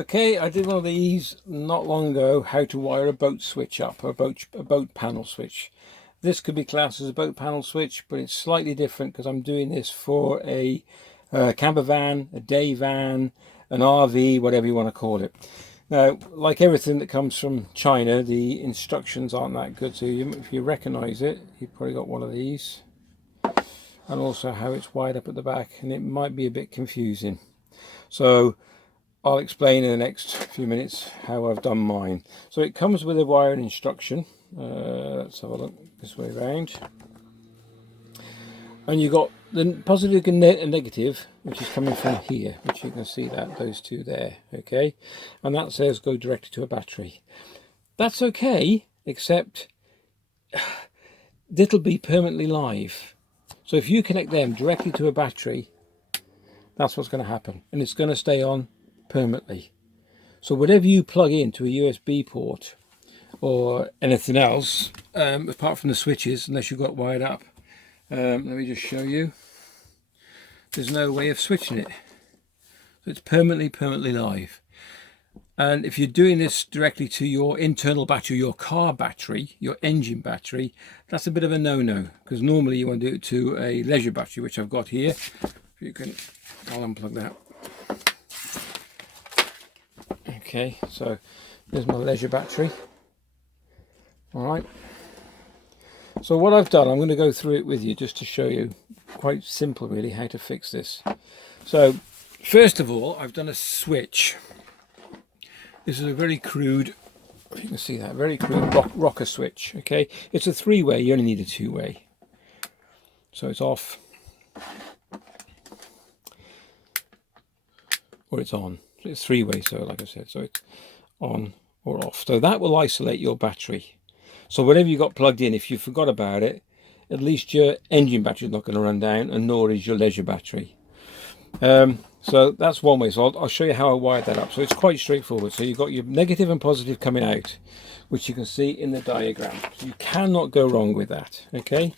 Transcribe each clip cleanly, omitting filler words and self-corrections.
Okay, I did one of these not long ago, how to wire a boat switch up, a boat panel switch. This could be classed as a boat panel switch, but it's slightly different because I'm doing this for a camper van, a day van, an RV, whatever you want to call it. Now, like everything that comes from China, the instructions aren't that good, so if you recognize it, you've probably got one of these, and also how it's wired up at the back, and it might be a bit confusing. So I'll explain in the next few minutes how I've done mine. So it comes with a wiring instruction. Let's have a look this way around. And you've got the positive and negative, which is coming from here, which you can see that, those two there, okay? And that says go directly to a battery. That's okay, except it'll be permanently live. So if you connect them directly to a battery, that's what's going to happen. And it's going to stay on permanently. So whatever you plug into a USB port or anything else, apart from the switches, unless you've got wired up, let me just show you. There's no way of switching it. So it's permanently live. And if you're doing this directly to your internal battery, your car battery, your engine battery, that's a bit of a no-no, because normally you want to do it to a leisure battery, which I've got here. You can, I'll unplug that. Okay, so there's my leisure battery. All right. So what I've done, I'm going to go through it with you just to show you, quite simple really, how to fix this. So first of all, I've done a switch. This is a very crude, you can see that, very crude rocker switch. Okay, it's a three-way, you only need a two-way. So it's off, or it's on. It's three-way, so like I said, so it's on or off. So that will isolate your battery. So whatever you got plugged in, if you forgot about it, at least your engine battery is not going to run down, and nor is your leisure battery. So that's one way. So I'll show you how I wired that up. So it's quite straightforward. So you've got your negative and positive coming out, which you can see in the diagram. So you cannot go wrong with that. Okay,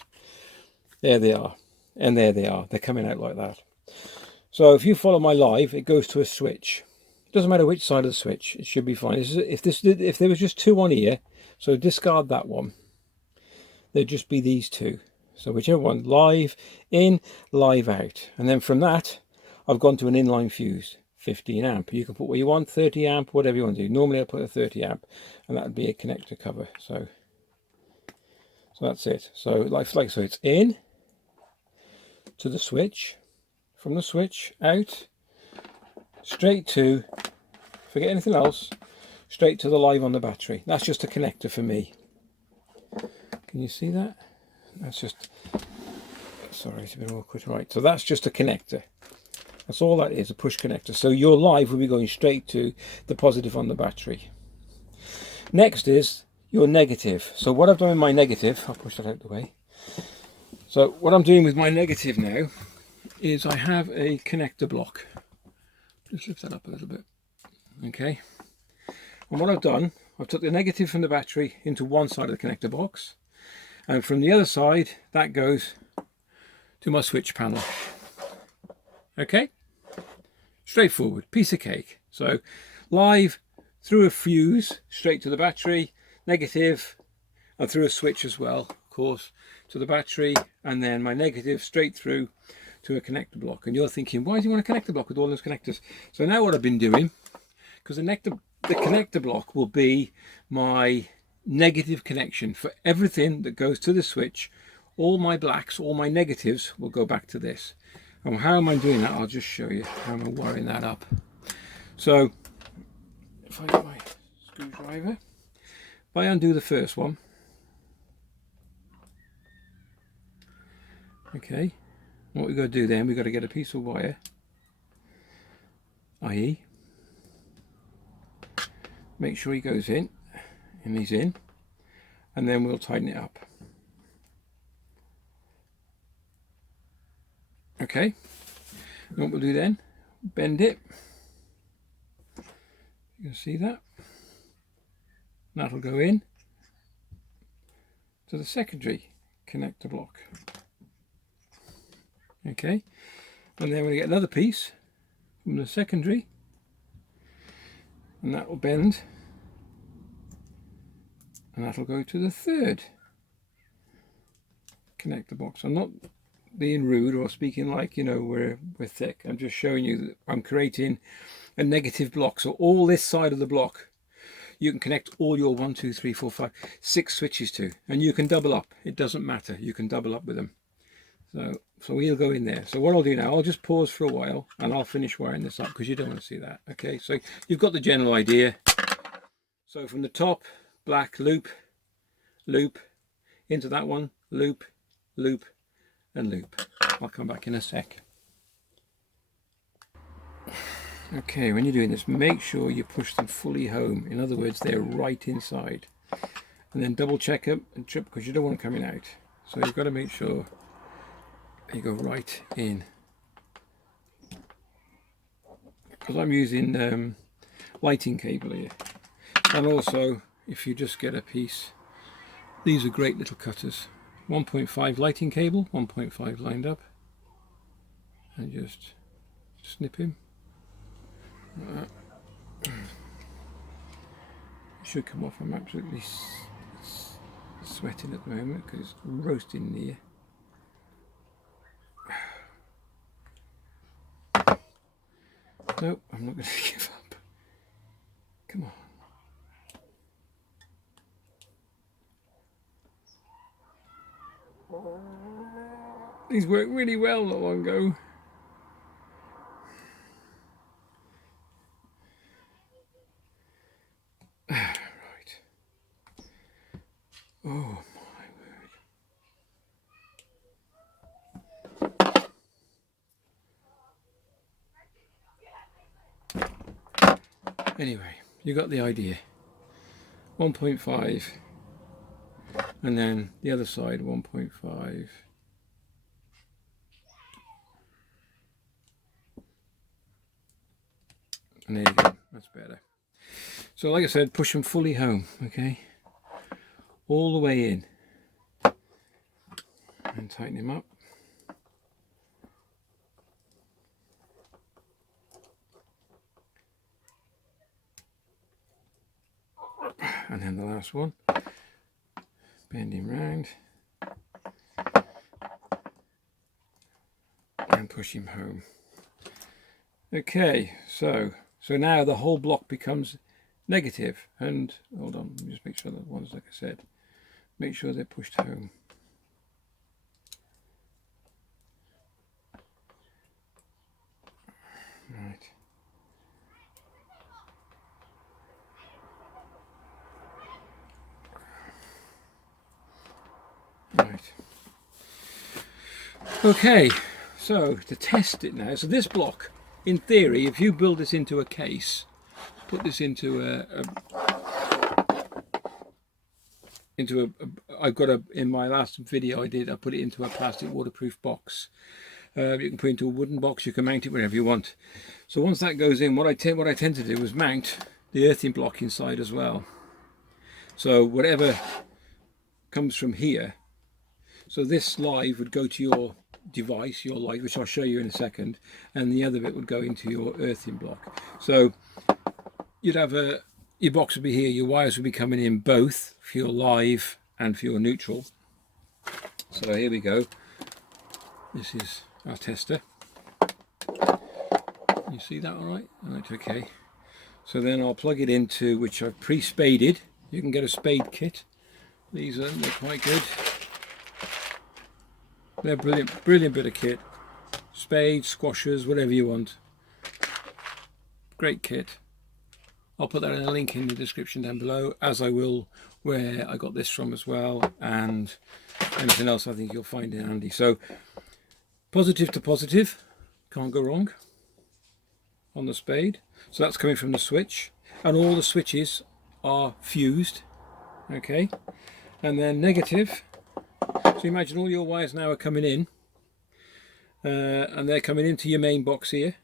there they are, and there they are. They're coming out like that. So if you follow my live, it goes to a switch. It doesn't matter which side of the switch, it should be fine. If there was just two on here, so discard that one. There'd just be these two. So whichever one, live in, live out. And then from that, I've gone to an inline fuse, 15 amp. You can put what you want, 30 amp, whatever you want to do. Normally I put a 30 amp, and that would be a connector cover. So that's it. So so it's in to the switch, from the switch out, straight to, forget anything else, straight to the live on the battery. That's just a connector for me. Can you see that? That's just, sorry, it's a bit awkward. Right, so that's just a connector. That's all that is, a push connector. So your live will be going straight to the positive on the battery. Next is your negative. So what I've done with my negative, I'll push that out of the way. So what I'm doing with my negative now is I have a connector block. Just lift that up a little bit. Okay. And what I've done, I've took the negative from the battery into one side of the connector box. And from the other side, that goes to my switch panel. Okay, straightforward, piece of cake. So live through a fuse straight to the battery, negative, and through a switch as well, of course, to the battery, and then my negative straight through to a connector block. And you're thinking, why do you want a connector block with all those connectors? So now what I've been doing, because the connector block will be my negative connection for everything that goes to the switch. All my blacks, all my negatives will go back to this. And how am I doing that? I'll just show you how I'm wiring that up. So if I get my screwdriver, if I undo the first one, okay, what we've got to do then, we've got to get a piece of wire, i.e. make sure he goes in, and he's in, and then we'll tighten it up. Okay, and what we'll do then, bend it, you can see that, that'll go in to the secondary connector block. Okay, and then we get another piece from the secondary and that will bend, and that'll go to the third connector box. I'm not being rude or speaking like, you know, we're thick. I'm just showing you that I'm creating a negative block. So all this side of the block you can connect all your 1, 2, 3, 4, 5, 6 switches to, and you can double up. It doesn't matter, you can double up with them. So we'll go in there. So what I'll do now, I'll just pause for a while and I'll finish wiring this up because you don't want to see that. Okay, so you've got the general idea. So from the top, black, loop, loop, into that one, loop, loop, and loop. I'll come back in a sec. Okay, when you're doing this, make sure you push them fully home. In other words, they're right inside. And then double check them and trip, because you don't want them coming out. So you've got to make sure you go right in. Because I'm using lighting cable here. And also, if you just get a piece, these are great little cutters. 1.5 lighting cable, 1.5 lined up. And just snip him. It should come off. I'm absolutely sweating at the moment because it's roasting in here. Nope, I'm not going to give up. Come on. These worked really well not long ago. Right. Oh my word. Anyway, you got the idea. 1.5, and then the other side 1.5. And there you go, that's better. So like I said, push them fully home, okay? All the way in. And tighten him up. And then the last one. Bend him round. And push him home. Okay, so now the whole block becomes negative. And hold on, let me just make sure that ones, like I said, make sure they're pushed home. Right. Right. Okay, so to test it now, so this block, in theory, if you build this into a case, put this into I've got in my last video I put it into a plastic waterproof box. You can put it into a wooden box, you can mount it wherever you want. So once that goes in, what I tend to do is mount the earthing block inside as well. So whatever comes from here, so this live would go to your device, your light, which I'll show you in a second, and the other bit would go into your earthing block. So you'd have your box would be here, your wires would be coming in both for your live and for your neutral. So here we go. This is our tester. You see that all right? Right, okay. So then I'll plug it into, which I've pre-spaded. You can get a spade kit. They're quite good. They're brilliant bit of kit. Spades, squashers, whatever you want. Great kit. I'll put that in a link in the description down below, as I will where I got this from as well, and anything else I think you'll find in handy. So positive to positive, can't go wrong on the spade. So that's coming from the switch, and all the switches are fused, okay? And then negative, so imagine all your wires now are coming in, and they're coming into your main box here.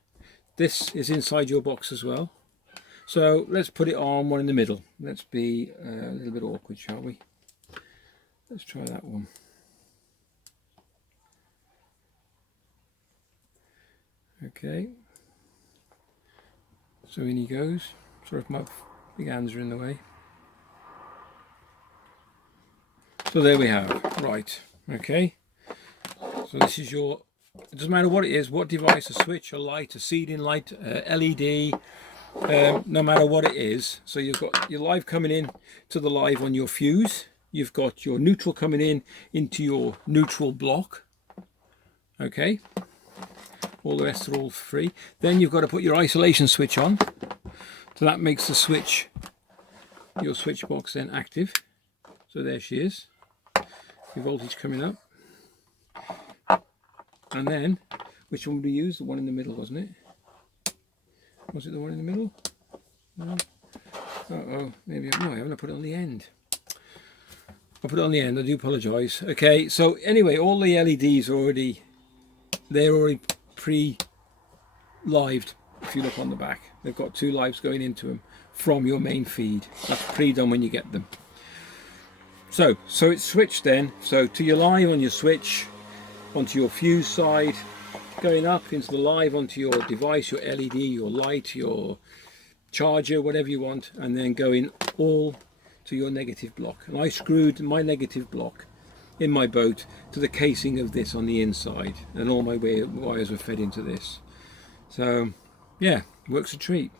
This is inside your box as well. So let's put it on one in the middle. Let's be a little bit awkward, shall we? Let's try that one. Okay. So in he goes. Sorry if my big hands are in the way. So there we have. Right. Okay. So this is your. It doesn't matter what it is, what device, a switch, a light, a ceiling light, LED. No matter what it is. So you've got your live coming in to the live on your fuse. You've got your neutral coming in into your neutral block. Okay. All the rest are all free. Then you've got to put your isolation switch on. So that makes the switch, your switch box then active. So there she is. Your voltage coming up. And then, which one would we use? The one in the middle, wasn't it? Was it the one in the middle? No. Uh-oh, maybe, no, I haven't. I put it on the end. I put it on the end, I do apologise. Okay, so anyway, all the LEDs are already, they're already pre-lived. If you look on the back, they've got 2 lives going into them from your main feed. That's pre-done when you get them. So it's switched then. So to your live on your switch, onto your fuse side, going up into the live onto your device, your LED, your light, your charger, whatever you want, and then going all to your negative block. And I screwed my negative block in my boat to the casing of this on the inside, and all my wires were fed into this. So yeah, works a treat.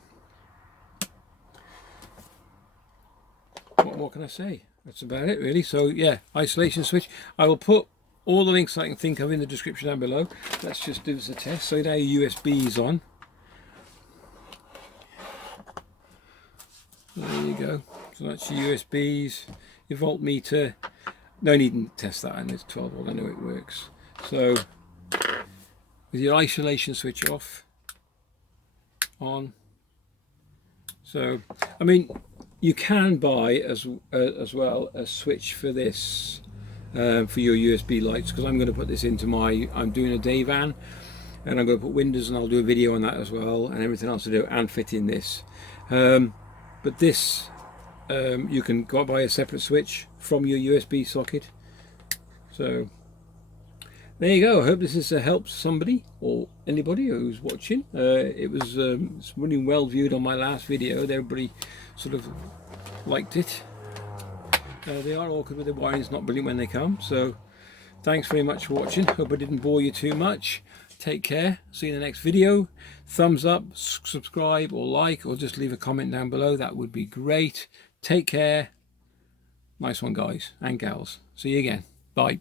What can I say? That's about it really. So yeah, isolation switch. I will put all the links I can think of in the description down below. Let's just do this a test. So now your USB is on. There you go. So that's your USBs, your voltmeter. No need to test that, and it's 12 volt. I know it works. So with your isolation switch off, on. So I mean, you can buy as well a switch for this. For your USB lights, because I'm going to put this into my, I'm doing a day van, and I'm going to put windows, and I'll do a video on that as well, and everything else to do, and fit in this. But this, you can go buy a separate switch from your USB socket. So there you go. I hope this has helped somebody or anybody who's watching. It was it's really well viewed on my last video. Everybody sort of liked it. They are awkward with the wiring, it's not brilliant when they come. So thanks very much for watching. Hope I didn't bore you too much. Take care. See you in the next video. Thumbs up, subscribe or like, or just leave a comment down below. That would be great. Take care. Nice one, guys and gals. See you again. Bye.